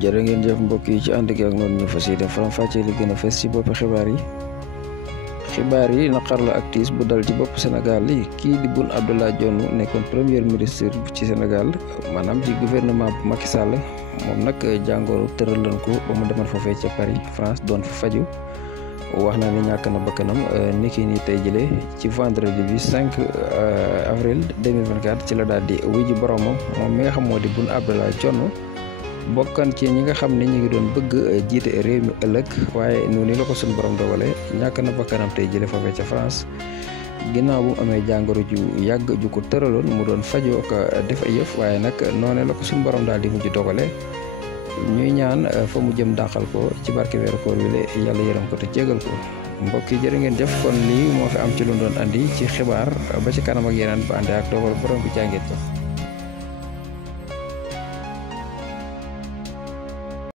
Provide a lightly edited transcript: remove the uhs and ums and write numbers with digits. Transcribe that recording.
jërë ngeen jëf mbokk yi ci ànd gi ak noonu ñu fas yéene faram-fàccee li gën a fës ci bopp xibaar yi naqar la ak tiis bu dal ci bopp Sénégal yi kii di Boun Abdallah Dionne nekkoon premier ministre ci Sénégal maanaam ci gouvernement bu Macky Sall moom nag jàngoro tëraloon ko ba mu demal foofee ca Paris France doon fa faju wax na ne ñàkk na bakkanam niki ni tey jëlee ci vendredi bi 5 avril 2024 ci la daal di wuy ji boromam moom mi nga xam moo di Boun Abdallah Dionne bokkan ci ñi nga xam ne ñu ngi doon bëgg jiite réew mi ëllëg waaye noonu la ko suñu borom dogale ñàkk na bakkanam tey jëlee foofee ca France ginnaaw bu mu amee jàngoro ju yàgg ju ko tëraloon mu doon fajoo ko def ay yëf waaye nag noonu la ko suñu borom daal di mujj dogale ñuy ñaan fa mu jëm dàqal ko ci barke weeru koor wi la yàlla yërëm ko te jégal ko mbokk yi jërë ngeen jëf kon lii moo fi am ci lu doon andi ci xibaar ba ci kanam ak yeneen ba àndee ak dogal borom bi jàngeen jëf